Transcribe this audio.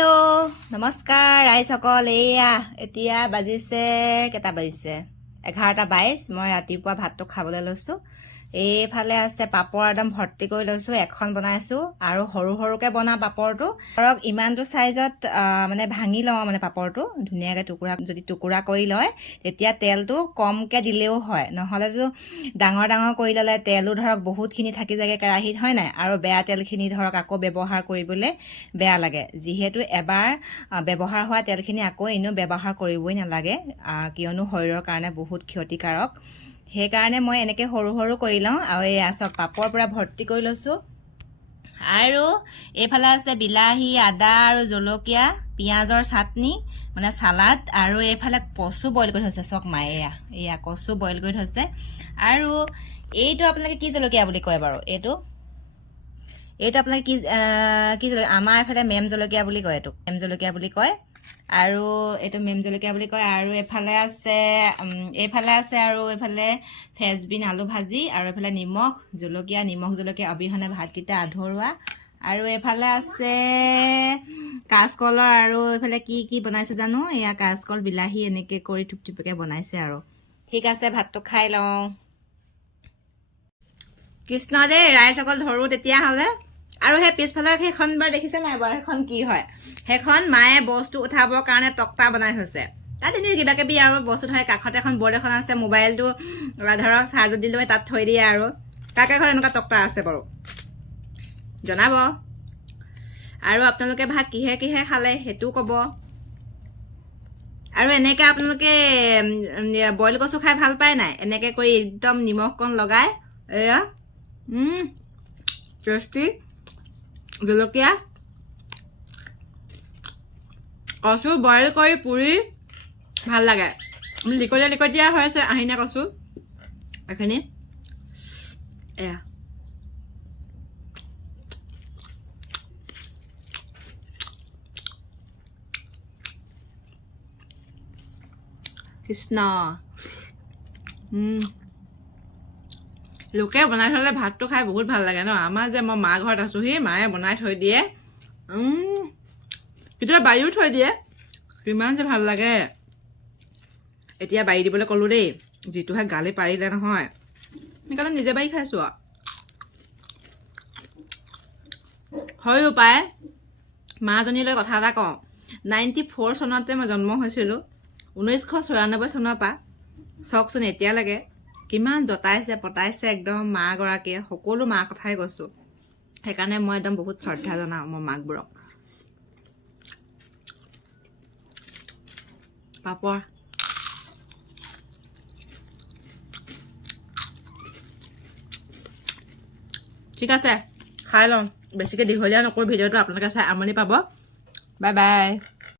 Hello' নমস্কাৰ ৰাইজসকল। এতিয়া বাজিছে কেইটা বাজিছে 11:22। মই ৰাতিপুৱা ভাতটো খাবলৈ লৈছোঁ। এইফালে আছে পাপৰ একদম ভৰ্তি কৰি লৈছোঁ। এখন বনাইছোঁ আৰু সৰু সৰুকৈ বনাওঁ পাপৰটো। ধৰক ইমানটো চাইজত মানে ভাঙি লওঁ মানে পাপৰটো ধুনীয়াকৈ যদি টুকুৰা কৰি লয় তেতিয়া তেলটো কমকৈ দিলেও হয়, নহ'লেতো ডাঙৰ ডাঙৰ কৰি ল'লে তেলো ধৰক বহুতখিনি থাকি যায়গৈ কেৰাহীত, হয় নাই? আৰু বেয়া তেলখিনি ধৰক আকৌ ব্যৱহাৰ কৰিবলৈ বেয়া লাগে। যিহেতু এবাৰ ব্যৱহাৰ হোৱা তেলখিনি আকৌ এনেও ব্যৱহাৰ কৰিবই নালাগে, কিয়নো শৰীৰৰ কাৰণে বহুত ক্ষতিকাৰক। সেইকাৰণে মই এনেকৈ সৰু সৰু কৰি লওঁ। আৰু এই চব পাপৰ পৰা ভৰ্তি কৰি লৈছোঁ। আৰু এইফালে আছে বিলাহী, আদা আৰু জলকীয়া, পিঁয়াজৰ চাটনি মানে চালাড, আৰু এইফালে কচু বইল কৰি থৈছে চক মায়ে। এয়া কচু বইল কৰি থৈছে। আৰু এইটো আপোনালোকে কি জলকীয়া বুলি কয় বাৰু? এইটো আপোনালোকে কি জলকীয়া? আমাৰ এইফালে মেম জলকীয়া বুলি কয়। এইটো মেম জলকীয়া বুলি কয়। আৰু এইটো মেম জলকীয়া বুলি কয়। আৰু এইফালে আছে আৰু এইফালে ফ্ৰেঞ্চবিন আলু ভাজি, আৰু এইফালে নিমখ জলকীয়া অবিহনে ভাতকেইটা আধৰুৱা। আৰু এইফালে আছে কাচকলৰ, আৰু এইফালে কি বনাইছে জানো, এয়া কাচকল বিলাহী এনেকৈ কৰি থুপথুপকৈ বনাইছে। আৰু ঠিক আছে, ভাতটো খাই লওঁ। কৃষ্ণ দেই, ৰাইজসকল ধৰোঁ তেতিয়াহ'লে। আৰু সেই পিছফালে সেইখন বাৰ দেখিছে নাই বাৰু? সেইখন কি হয়? সেইখন মায়ে বস্তু উঠাবৰ কাৰণে তক্তা বনাই থৈছে। তাত এনেই কিবা কিবি আৰু বস্তু থয়। কাষতে এখন বৰ্ড এখন আছে, মোবাইলটো ধৰক চাৰ্জত দি লৈ তাত থৈ দিয়ে। আৰু কাৰ ঘৰত এনেকুৱা তক্তা আছে বাৰু জনাব। আৰু আপোনালোকে ভাত কিহে খালে সেইটোও ক'ব। আৰু এনেকৈ আপোনালোকে বইল কচু খাই ভাল পায় নাই? এনেকৈ কৰি একদম নিমখ কণ লগাই, এয়া টেষ্টি জলকীয়া কচু বইল কৰি পুৰি ভাল লাগে। লিকটীয়া হৈ আছে আহিনা কচু এইখিনি। এয়া কৃষ্ণ। লোকে বনাই থলে ভাতটো খাই বহুত ভাল লাগে ন? আমাৰ যে মই মা ঘৰত আছোহি, মায়ে বনাই থৈ দিয়ে। কেতিয়াবা বাৰীও থৈ দিয়ে। কিমান যে ভাল লাগে। এতিয়া বাৰী দিবলৈ ক'লোঁ দেই, যিটোহে গালি পাৰিলে নহয়, সেইকাৰণে নিজে বাৰী খাইছোঁ আৰু। হয়ো পায়, মাজনীলৈ কথা এটা কওঁ। 94 চনতে মই জন্ম হৈছিলোঁ। 1994 চনৰ পৰা চাওকচোন এতিয়ালৈকে কিমান জতাইছে পতাইছে একদম মাগৰাকীয়ে। সকলো মাৰ কথাই কৈছোঁ। সেইকাৰণে মই একদম বহুত শ্ৰদ্ধা জনাওঁ মোৰ মাকবোৰক। পাপৰ ঠিক আছে, খাই লওঁ। বেছিকৈ দীঘলীয়া নকৰোঁ ভিডিঅ'টো, আপোনালোকে চাই আমনি পাব। Bye bye.